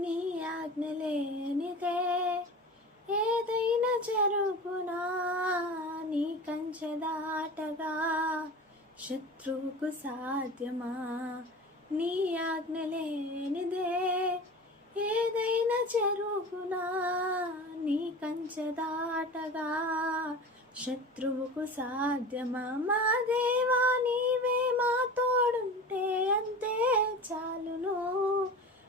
నీ ఆజ్ఞ లేనిదే ఏదైనా జరుగునా, నీ కంచె దాటగా శత్రువుకు సాధ్యమా. నీ ఆజ్ఞ లేనిదే ఏదైనా జరుగునా, నీ కంచె దాటగా శత్రువుకు సాధ్యమా. మా దేవా నీవే మా తోడుంటే అంతే చాలును,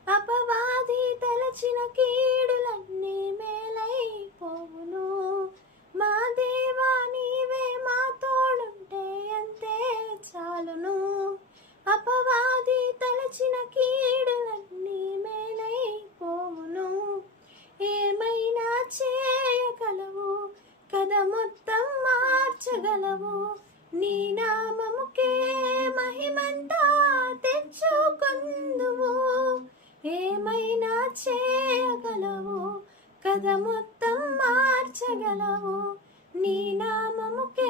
అపవాది తలచిన కీడులన్నీ మేలైపోవును. మా దేవా నీవే మా తోడుంటే అంతే చాలును, అపవాది తలచిన కీడులన్నీ మేలైపోవును. ఏమైనా చేయగలవు కథ మొత్తం మార్చగలవు, నీ నామముకే మహిమంతా తెచ్చుకొందువు. ఏమైనా చేయగలవు కథ మొత్తం మార్చగలవు, నీ నామముకే